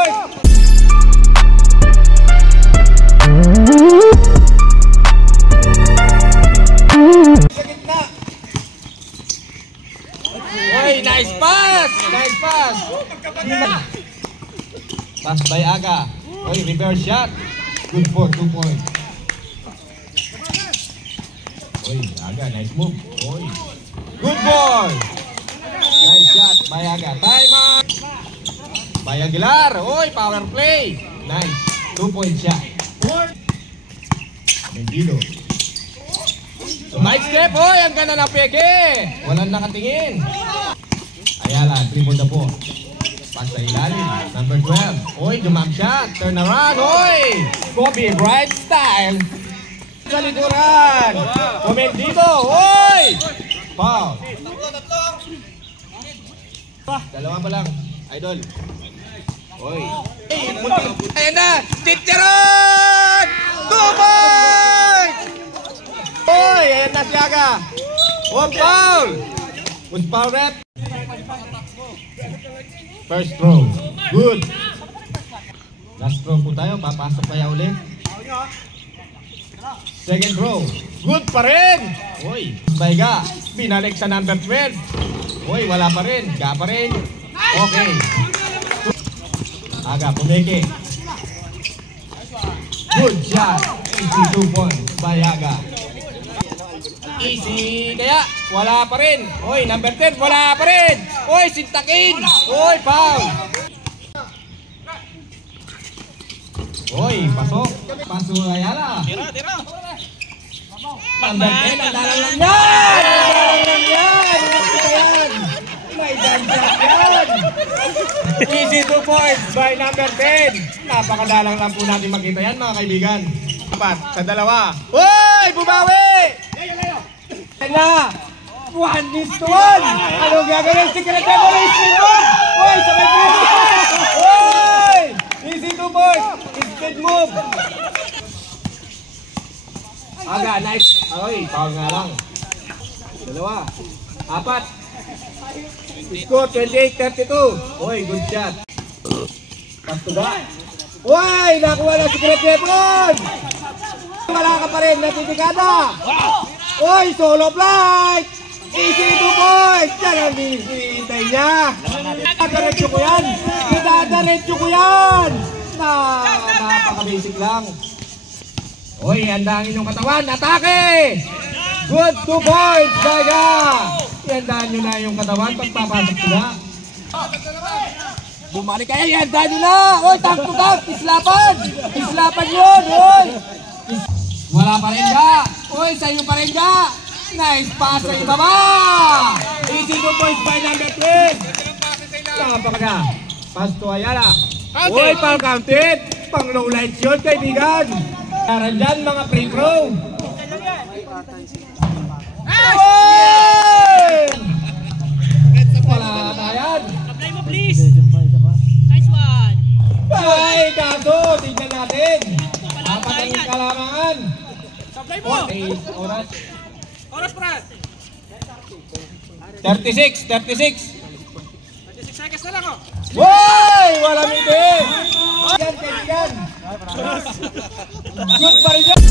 points! Sa gitna! Uy, nice pass! Nice pass! Pass by Aga. Uy, reverse shot. Good for 2 points. Uy, Aga, nice move. Uy. Good ball! Nice shot by Aga. Time out! By Aguilar. Uy, power play. Nice. 2-point shot. Mendido. Nice step. Uy, ang ganda ng peke. Walang nakatingin. Ayala, triple the ball. Pass sa ilalim. Number 12. Uy, dumag shot. Turn around. Uy! Kobe Bryant style. Sa likuran. Mendido. Uy! Foul. Dalawa pa lang. Idol. Uy. Ayan na. Chicharon! 2 points! Uy, ayan na si Aga. One foul. With foul rep. First throw. Good. Last throw po tayo. Papasok kaya ulit. Second throw. Good pa rin. Uy, Baiga. Binalik sa number 12. Uy, wala pa rin. Ga pa rin. Okay. Aga, pumeke. Good shot. Easy 2 points by Aga. Easy. Kaya, wala pa rin. Uy, number 10. Wala pa rin. Uy, sintakin. Uy, foul. Uy, pasok. Pasok Ayala. Tira. Number 10. Ang dalang lang yan. Ang dalang lang yan. May dansak yan. Easy 2 points by number 10. Napakadalang lang po natin makita yan mga kaibigan. Apat sa dalawa. Uy! Bumawi! Na! 1-1! Anong gagawin? Secret Revolution! Uy! Sabay press! Uy! Easy 2 points! Speed move! Aga, nice! Uy! Power nga lang. Dalawa. Apat. Score 28-32. Uy, good shot. Pastuga. Uy, nakuha na si Secret Weapon. Wala ka pa rin, natitikada. Uy, solo flight. Easy 2 points. Yan ang hinihintay niya. Dadaretso ko yan. Dadaretso ko yan. Napaka-basic lang. Uy, handangin yung katawan. Atake. Good 2 points, Baga. Iandaan nyo na yung katawan pagpapasok sila. Bumalik kaya, iandaan nyo na. Uy, tank to tank, islapan. Islapan yun, uy. Wala pa rin ka. Uy, sa'yo pa rin ka. Nice pass sa ibaba. Easy 2 points by number 12. Napaka. Pass to Ayala. Uy, pang counted. Pang low lights yun, kaibigan. Karan dyan, mga free throw. Wala na yan. Supply mo please. Nice one. Ay, kaso, tignan natin. Apat ang kalamangan. Supply mo. Oras. Oras Brad. 36. 36 seconds na lang oh. Woy! Wala mitin. Yan, kaibigan. Good pa rin yan.